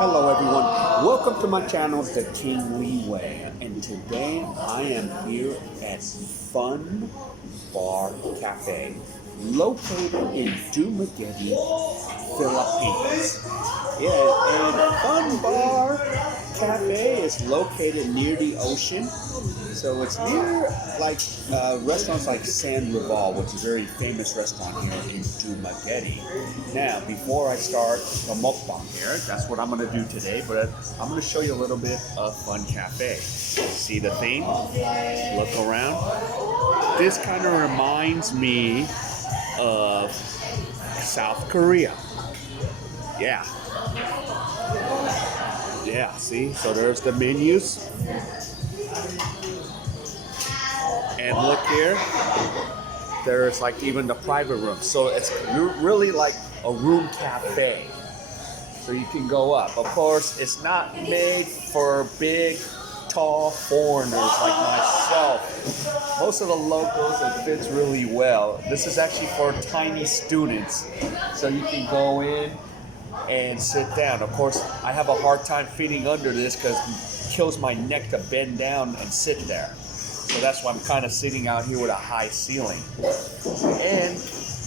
Hello everyone, welcome to my channel, The King Lee Way, and today I am here at Fun Bar Cafe, located in Dumaguete, Philippines. Yeah, and Fun Bar Cafe is located near the ocean, so it's near like restaurants like San Rival, which is a very famous restaurant here in Dumaguete. Now, before I start the mukbang here, that's what I'm going to do today, but I'm going to show you a little bit of Fun Cafe. See the theme? Look around. This kind of reminds me of South Korea. Yeah. Yeah, see? So there's the menus. And look here, there's like even the private room. So it's really like a room cafe. So you can go up. Of course, it's not made for big, tall foreigners like myself. Most of the locals, it fits really well. This is actually for tiny students. So you can go in and sit down. Of course, I have a hard time fitting under this because it kills my neck to bend down and sit there. So that's why I'm kind of sitting out here with a high ceiling. And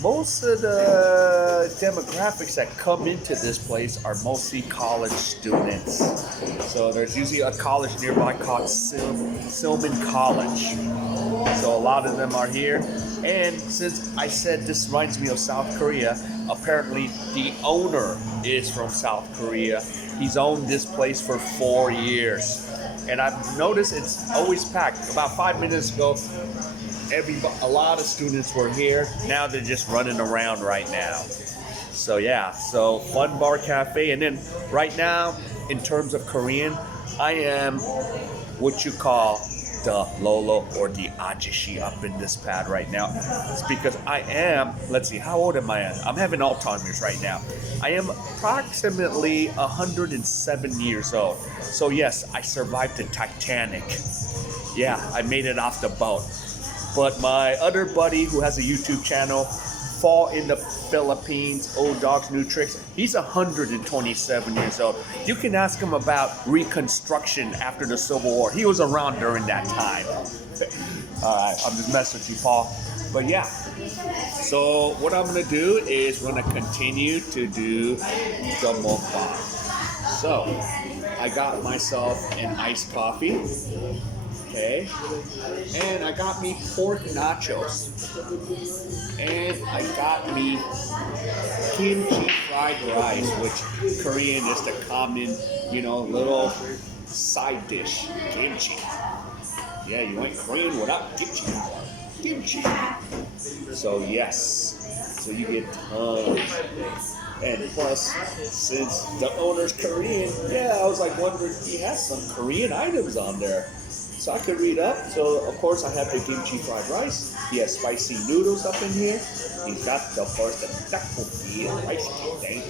most of the demographics that come into this place are mostly college students. So there's usually a college nearby called Silman College. So a lot of them are here. And since I said this reminds me of South Korea, apparently the owner is from South Korea. He's owned this place for 4 years. And I've noticed it's always packed. About 5 minutes ago, a lot of students were here. Now they're just running around right now. So yeah, so Fun Bar Cafe. And then right now, in terms of Korean, I am what you call the Lolo or the Ajishi up in this pad right now. It's because I am, let's see, how old am I? I'm having Alzheimer's right now. I am approximately 107 years old. So yes, I survived the Titanic. Yeah, I made it off the boat. But my other buddy who has a YouTube channel, Fall in the Philippines, Old Dogs, New Tricks, he's 127 years old. You can ask him about Reconstruction after the Civil War. He was around during that time. I'm just messing with you, Paul. But yeah, so what I'm gonna do is we're gonna continue to do the mukbang. So I got myself an iced coffee. Okay, and I got me pork nachos, and I got me kimchi fried rice, which Korean is the common, little side dish, kimchi. Yeah, you ain't Korean without kimchi. So yes, so you get tons. And plus, since the owner's Korean, I was like wondering, he has some Korean items on there. So I could read up. So of course I have the kimchi fried rice. He has spicy noodles up in here. He's got the tteokbokki and rice thing.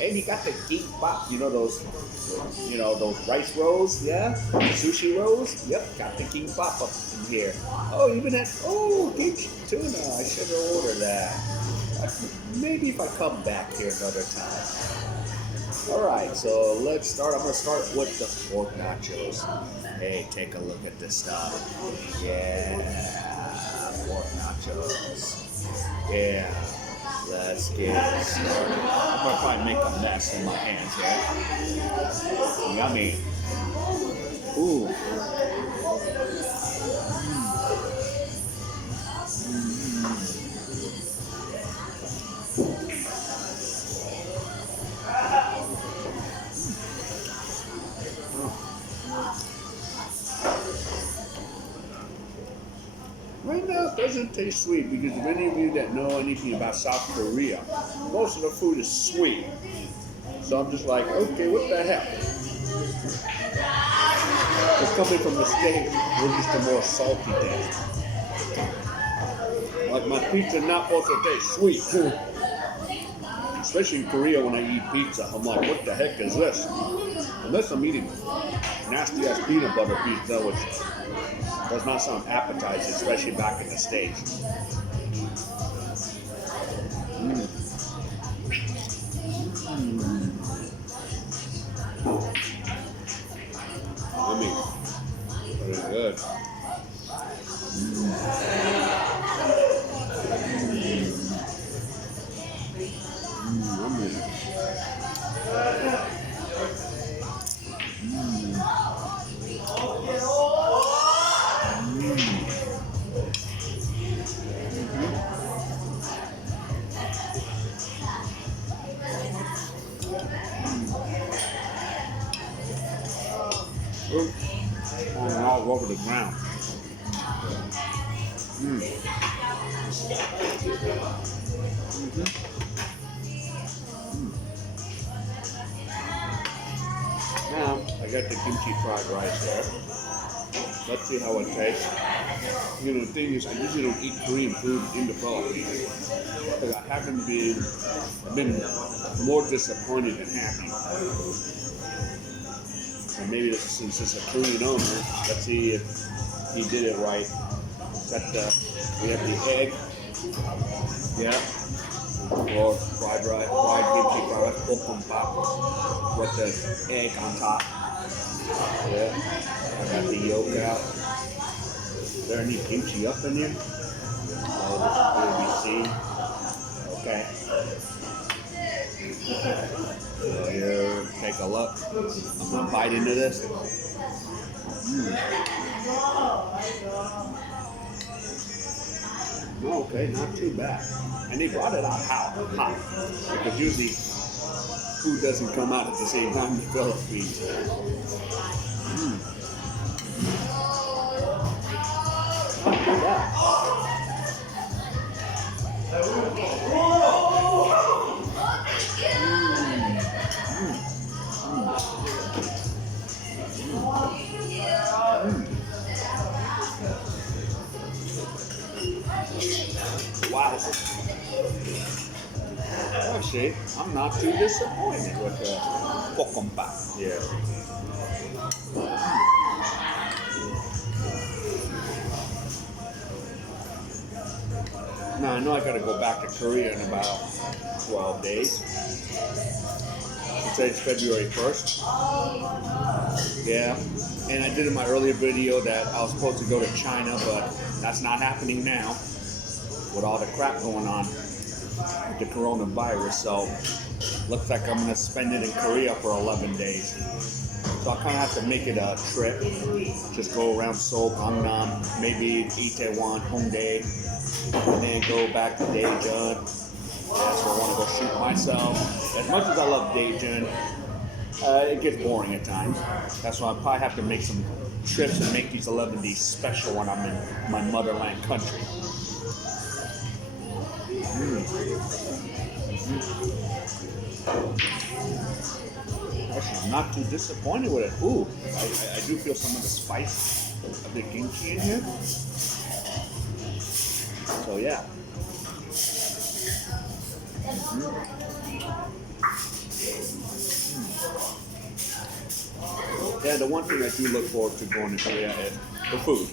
And he got the kimbap, those rice rolls, sushi rolls. Yep, got the kimbap up in here. Oh, even that, kimchi tuna. I should have ordered that. Maybe if I come back here another time. Alright, so let's start. I'm going to start with the pork nachos. Hey, take a look at this stuff. Yeah, pork nachos. Yeah, let's get it started. I'm going to probably make a mess in my hands here. Yummy. Ooh. Right now, it doesn't taste sweet because if any of you that know anything about South Korea, most of the food is sweet. So I'm just like, okay, what the heck? But coming from the States, we're just a more salty taste. Like my pizza not supposed to taste sweet. Especially in Korea when I eat pizza, I'm like, what the heck is this? Unless I'm eating nasty ass peanut butter pizza, which does not sound appetizing, especially back in the States. Oops. All over the ground. Now, I got the kimchi fried rice there. Let's see how it tastes. You know, the thing is, I usually don't eat Korean food in the Philippines because I haven't been more disappointed than happy. And maybe since it's a Korean owner, let's see if he did it right. We have the egg, yeah, or fried rice, fried kimchi fried rice, bokkeumbap with the egg on top. Yeah, I got the yolk out. Is there any kimchi up in here? Oh, this is see. Okay. So here, take a look. I'm gonna bite into this. Okay, not too bad. And they brought it out hot. Because usually food doesn't come out at the same time in the Philippines. Not too bad. Wow. Actually, I'm not too disappointed with the bokkeumbap. Yeah. Now I know I gotta go back to Korea in about 12 days. Today's February 1st. Yeah. And I did in my earlier video that I was supposed to go to China, but that's not happening now with all the crap going on with the coronavirus. So looks like I'm gonna spend it in Korea for 11 days. So I kind of have to make it a trip. Just go around Seoul, Gangnam, maybe Itaewon, Hongdae, and then go back to Daejeon. That's where I want to go shoot myself. As much as I love Daejeon, it gets boring at times. That's why I probably have to make some trips and make these 11 days special when I'm in my motherland country. Actually, I'm not too disappointed with it. Ooh, I do feel some of the spice of the kimchi in here. So yeah. Yeah, the one thing I do look forward to going to Korea is the food.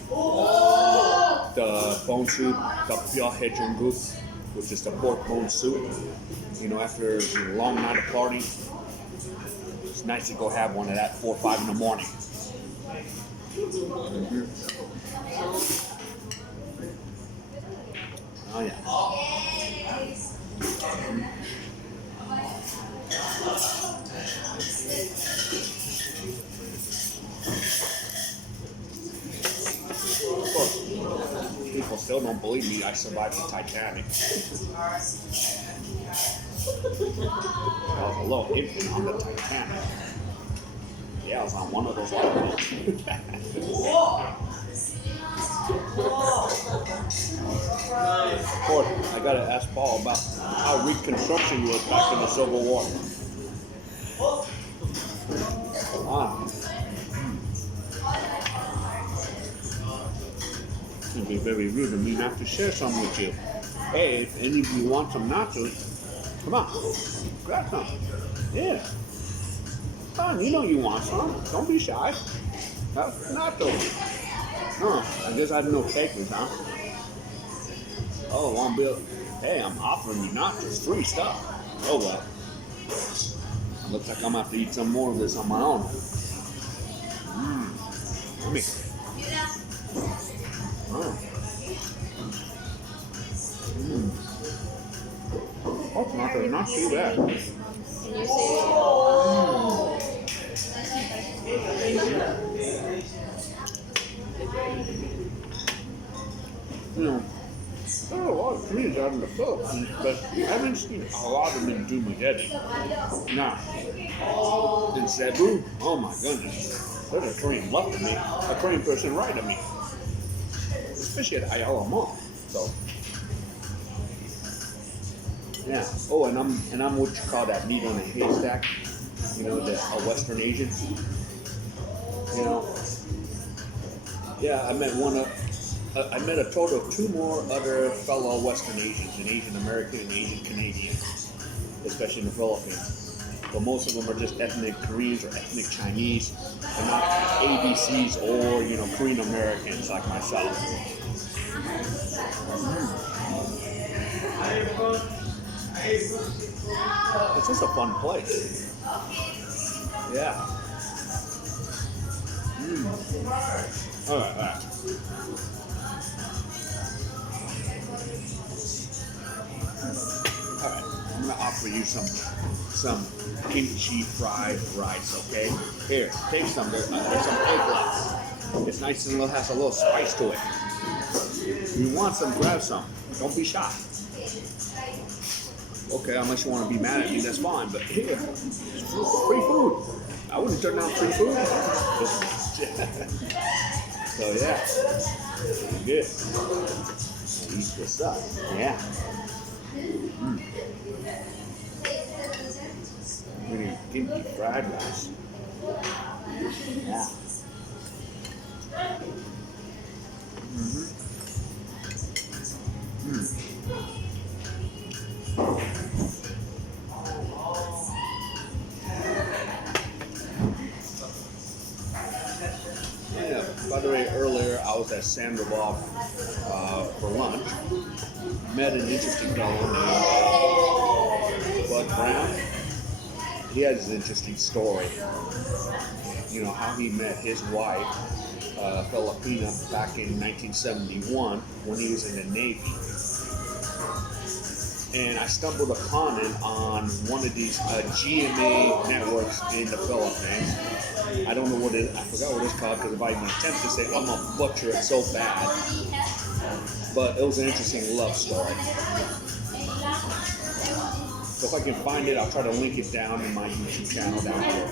The bone soup, the pyeolhaejonguk, which is the pork bone soup. You know, after a long night of party, it's nice to go have one of that 4 or 5 in the morning. Oh yeah. Of course, people still don't believe me. I survived the Titanic. I was a little infant on the Titanic. Yeah, I was on one of those islands. Of course, I gotta ask Paul about how Reconstruction was back in the Civil War. It'd be very rude of me not to share some with you. Hey, if any of you want some nachos, come on, grab some. Yeah. Come on, you know you want some. Don't be shy. Have nachos. Huh, I guess I have no takers, huh? Oh, one bill. Hey, I'm offering you nachos, free stuff. Oh well. Looks like I'm gonna have to eat some more of this on my own. Yummy. Oh, not too bad. Can you say You know, there are a lot of Koreans out in the Philippines. But you haven't seen a lot of them in Dumageddon. Now, in Cebu, oh my goodness, there's a Korean left of me, a Korean person right of me, especially at Ayala Mall. So, yeah. Oh, and I'm what you call that meat on a haystack. You know, a Western Asian. You know. Yeah, I met I met a total of 2 more other fellow Western Asians, an Asian American and Asian Canadian, especially in the Philippines. But most of them are just ethnic Koreans or ethnic Chinese, and not ABCs or, you know, Korean Americans like myself. It's just a fun place. Yeah. All right. Alright, I'm gonna offer you some kimchi fried rice, okay? Here, take some. There's some eggplant. It's nice and has a little spice to it. If you want some, grab some. Don't be shy. Okay, unless you want to be mad at me, that's fine. But here, free food. I wouldn't turn down free food. So yeah, good. Eat this up. Yeah. We need kimchi fried rice. Yeah. Yeah. By the way, earlier I was at Sandoval for lunch. Met an interesting fellow named Bud Brown. He has an interesting story. You know, how he met his wife, Filipina, back in 1971 when he was in the Navy. And I stumbled upon it on one of these GMA networks in the Philippines. I don't know what it is. I forgot what it's called because if I even attempt to say it, I'm going to butcher it so bad. But it was an interesting love story. So if I can find it, I'll try to link it down in my YouTube channel down here.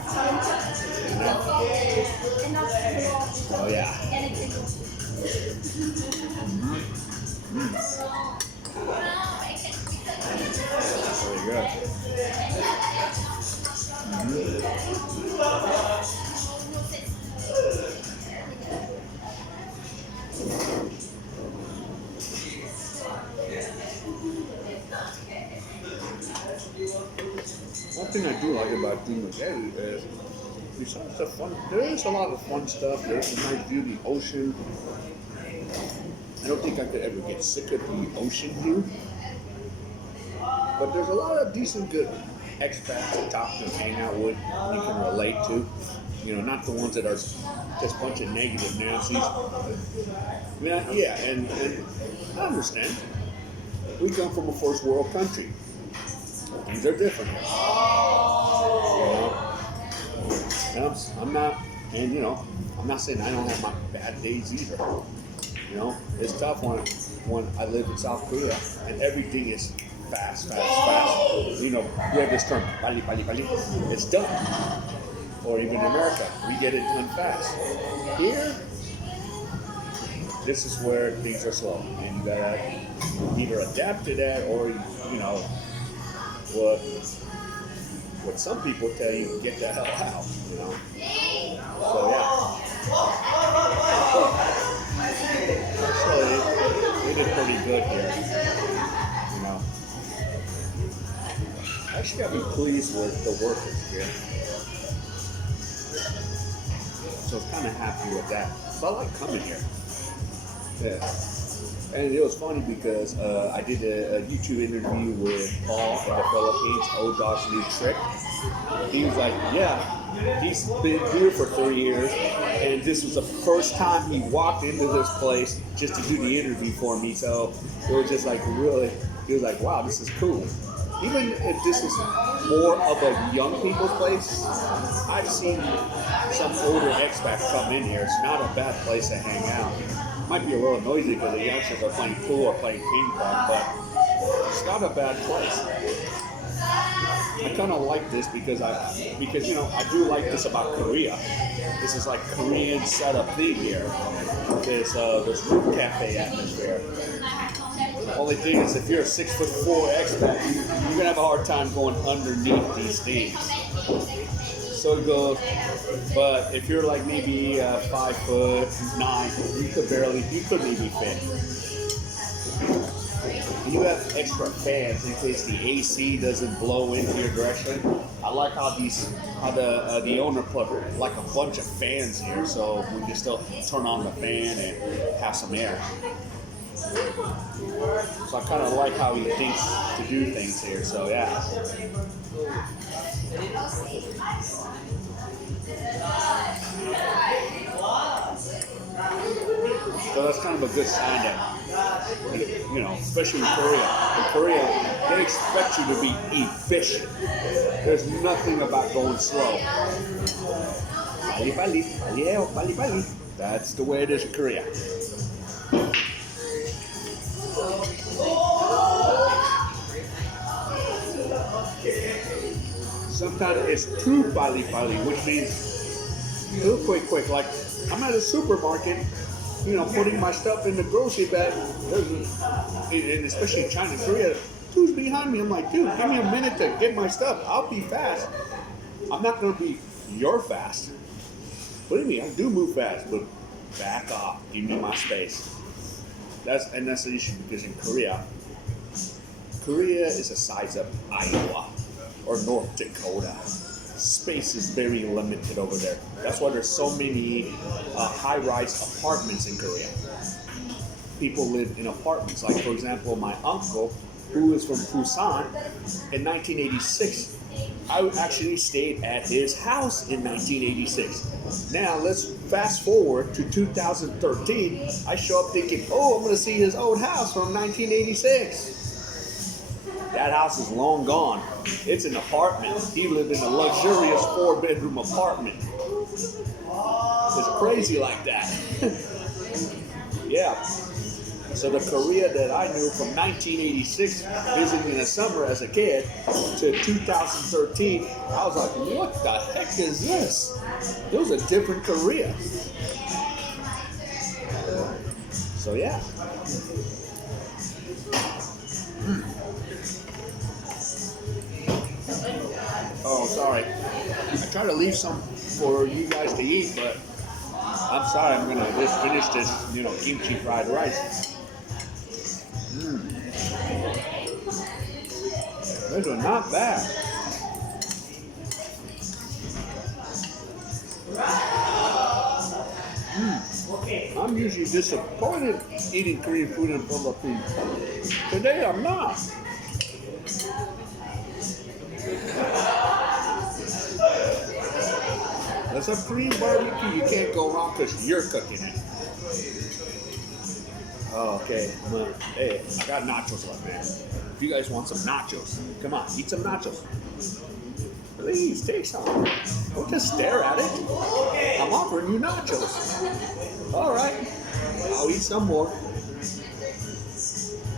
Oh yeah. Very good. One thing I do like about Dumageddon is, besides the fun, there is a lot of fun stuff. There's a nice view of the ocean. I don't think I could ever get sick of the ocean view. But there's a lot of decent, good expats to talk to and hang out with, and you can relate to. You know, not the ones that are just a bunch of negative Nancy's. Yeah, and I understand. We come from a first world country. Things are different. You know? And I'm not, and you know, I'm not saying I don't have my bad days either. You know, it's tough when I live in South Korea and everything is fast. You know, we have this term, bali. It's done. Or even in America, we get it done fast. Here, this is where things are slow, and you gotta either adapt to that, or you know, what some people tell you, get the hell out. You know. So yeah. So they did pretty good here. You know. Actually, I've been pleased with the workers here. So I'm kind of happy with that. So I like coming here. Yeah. And it was funny because I did a YouTube interview with Paul in the Philippines, Dog's New Trick. He was like, yeah, he's been here for 3 years, and this was the first time he walked into this place just to do the interview for me. So it was just like really, he was like, wow, this is cool. Even if this is more of a young people's place, I've seen some older expats come in here. It's not a bad place to hang out. Might be a little noisy because the youngsters are playing pool or playing ping pong, but It's not a bad place. I kind of like this because you know I do like this about Korea. This is like Korean setup theme here. This room cafe atmosphere. Only thing is, if you're a 6'4" expat, you're gonna have a hard time going underneath these things. So it goes. But if you're like maybe 5'9", you could maybe fit. You have extra fans in case the AC doesn't blow into your direction. I like how the owner put like a bunch of fans here, so we can still turn on the fan and have some air. So I kind of like how he thinks to do things here. So yeah. So that's kind of a good sign that, you know, especially in Korea. In Korea, they expect you to be efficient. There's nothing about going slow. Pali pali, palieo, pali pali. That's the way it is in Korea. Sometimes it's too pali pali, which means too quick. Like I'm at a supermarket, you know, putting my stuff in the grocery bag, and especially in China, Korea, dude's behind me. I'm like, dude, give me a minute to get my stuff. I'll be fast. I'm not gonna be your fast. Believe me, I do move fast, but back off. Give me my space. That's the issue because in Korea is the size of Iowa or North Dakota. Space is very limited over there. That's why there's so many high-rise apartments in Korea. People live in apartments. Like, for example, my uncle, who is from Busan, in 1986, I actually stayed at his house in 1986. Now, let's fast forward to 2013. I show up thinking, oh, I'm going to see his old house from 1986. That house is long gone. It's an apartment. He lived in a luxurious 4-bedroom apartment. It's crazy like that. Yeah. So the Korea that I knew from 1986, visiting in the summer as a kid, to 2013, I was like, what the heck is this? It was a different Korea. So yeah. Oh, sorry. I try to leave some for you guys to eat, but I'm sorry. I'm gonna just finish this, you know, kimchi fried rice. Those are not bad. I'm usually disappointed eating Korean food in Philippines. Today I'm not. That's a Korean barbecue. You can't go wrong because you're cooking it. Oh, okay. Hey, I got nachos left, man. If you guys want some nachos, come on, eat some nachos. Please, take some. Don't just stare at it. I'm offering you nachos. All right. I'll eat some more.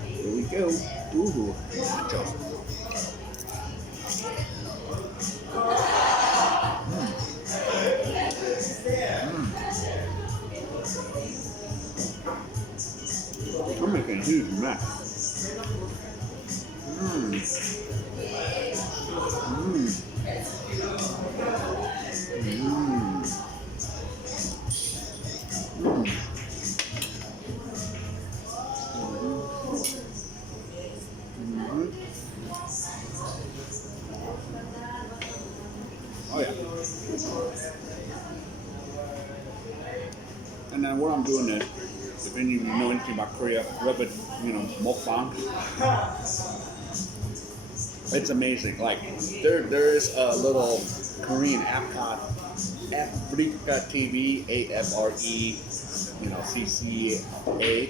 Here we go. Ooh, nachos. I'm making a huge mess. Oh yeah. And then what I'm doing is, if any of you know anything about Korea, mukbang. It's amazing. Like there is a little Korean Africa TV, AFRE, CCA,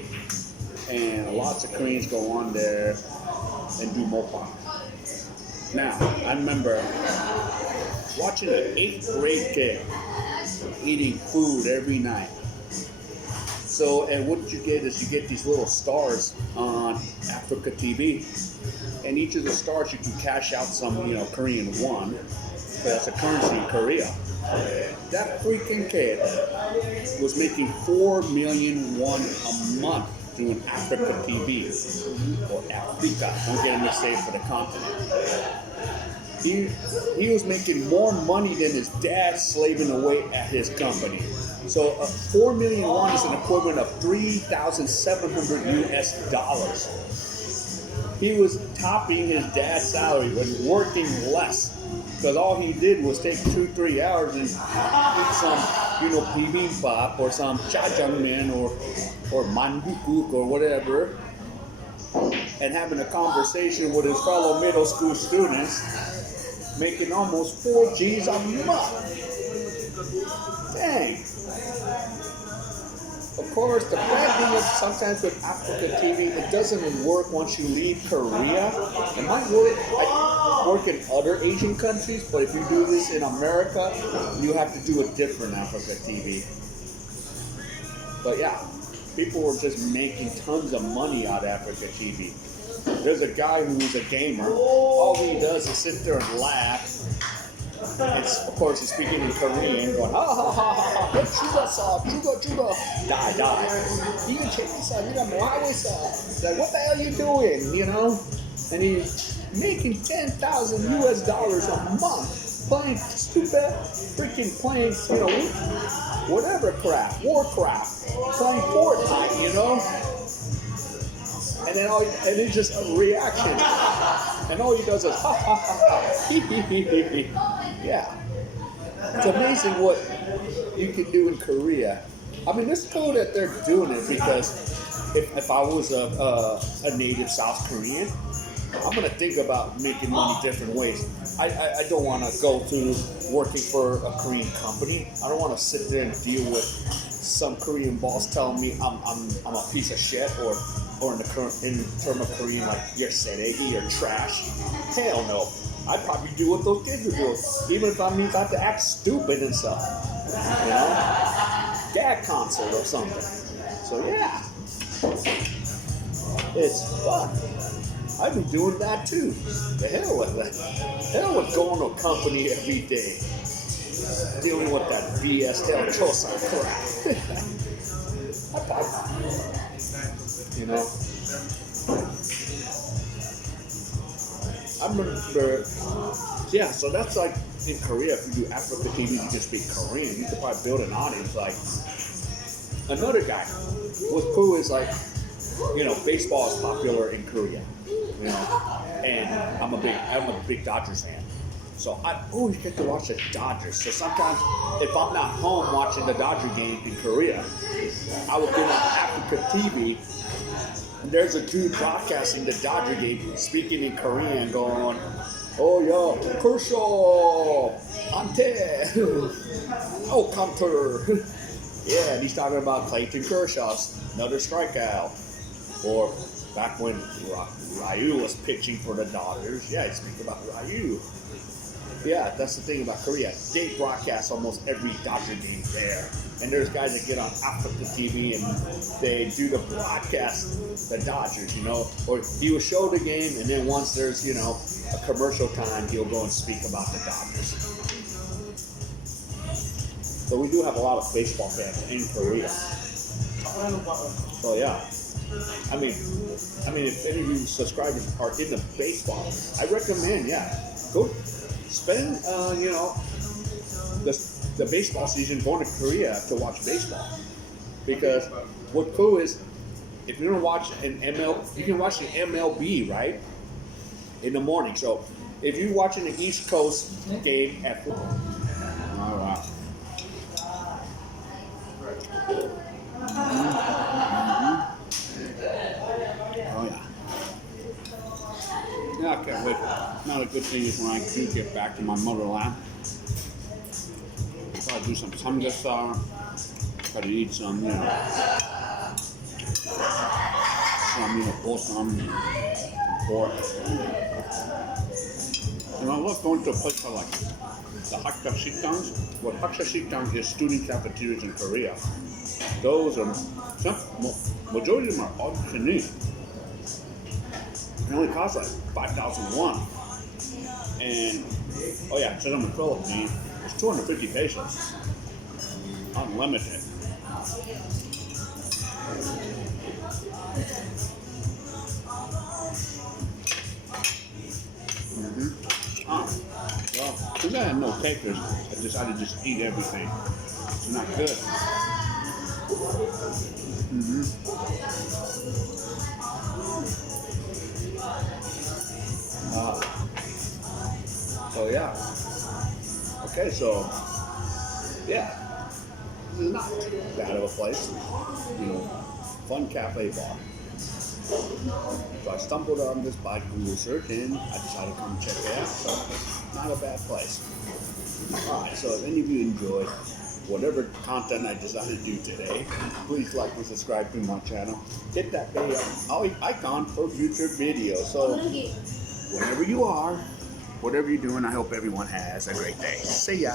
and lots of Koreans go on there and do mukbang. Now, I remember watching an 8th grade kid eating food every night. So, and what you get is you get these little stars on Africa TV. and each of the stars you can cash out some, Korean won. That's a currency in Korea. That freaking kid was making 4 million won a month doing Africa TV or Africa. Don't get him mistake for the continent. He was making more money than his dad slaving away at his company. So 4 million won is an equivalent of 3,700 US dollars. He was topping his dad's salary when working less. Because all he did was take 2-3 hours and eat some, bibimbap or some jjajangmyeon or mandukuk or whatever, and having a conversation with his fellow middle school students, making almost 4 G's a month. Dang. Of course, the bad thing is sometimes with Africa TV, it doesn't work once you leave Korea. It might work in other Asian countries, but if you do this in America, you have to do a different Africa TV. But yeah, people were just making tons of money out of Africa TV. There's a guy who's a gamer. All he does is sit there and laugh. Of course, he's speaking in Korean, going, ha ha ha ha ha, chuga, die. Even chainsaw, like, what the hell are you doing, And he's making 10,000 US dollars a month playing stupid freaking playing, whatever crap, Warcraft, playing Fortnite, And then it's just a reaction. And all he does is ha ha ha ha, hee hee hee hee hee. Yeah. It's amazing what you can do in Korea. I mean, it's cool that they're doing it because if I was a native South Korean, I'm going to think about making money different ways. I don't want to go to working for a Korean company. I don't want to sit there and deal with some Korean boss telling me I'm a piece of shit or in term of Korean, like, you're sedegi, you're trash. Hell no. I'd probably do what those kids are doing, even if that means I have to act stupid and stuff. Gag concert or something. So yeah, it's fun. I'd be doing that too. The hell with that. Hell with going to a company every day, dealing with that BS Del Chosa crap. I remember, yeah, so that's like in Korea, if you do Africa TV, you just speak Korean, you could probably build an audience. Like, another guy, what's cool is like, baseball is popular in Korea, and I'm a big Dodgers fan. So I always get to watch the Dodgers. So sometimes if I'm not home watching the Dodger game in Korea, I will get on Africa TV. And there's a dude broadcasting the Dodger game, speaking in Korean, going, "Oh yeah, Kershaw, Ante, oh counter." Yeah, and he's talking about Clayton Kershaw's another strikeout. Or back when Ryu was pitching for the Dodgers, yeah, he's speaking about Ryu. Yeah, that's the thing about Korea. They broadcast almost every Dodger game there. And there's guys that get on Africa TV and they do the broadcast, the Dodgers, or he will show the game, and then once there's, a commercial time, he'll go and speak about the Dodgers. So we do have a lot of baseball fans in Korea. So yeah. I mean, if any of you subscribers are into baseball, I recommend, go spend, the baseball season going to Korea to watch baseball. Because what's cool is, if you're gonna watch an you can watch the MLB, right? In the morning. So if you're watching the East Coast game at football. Oh wow. Oh yeah. Yeah, I can't wait. Not a good thing is when I do get back to my motherland. Gotta do some samgyeopsal. Gotta eat some, some pork. I love going to a place I like. The Hakka Shikdangs. What Hakka Shikdang is student cafeterias in Korea. Those are, majority of them are all Chinese. It only costs like 5,001. And oh yeah, it says on the Philippines, it's 250 pesos. Unlimited. Well, since I had no takers, I decided to just eat everything. It's not good. So yeah. Okay, so yeah, this is not bad of a place. You know, fun cafe bar. So I stumbled on this by Google search and I decided to come check it out. So not a bad place. Alright, so if any of you enjoyed whatever content I decided to do today, please like and subscribe to my channel. Hit that bell icon for future videos. So wherever you are, whatever you're doing, I hope everyone has a great day. See ya.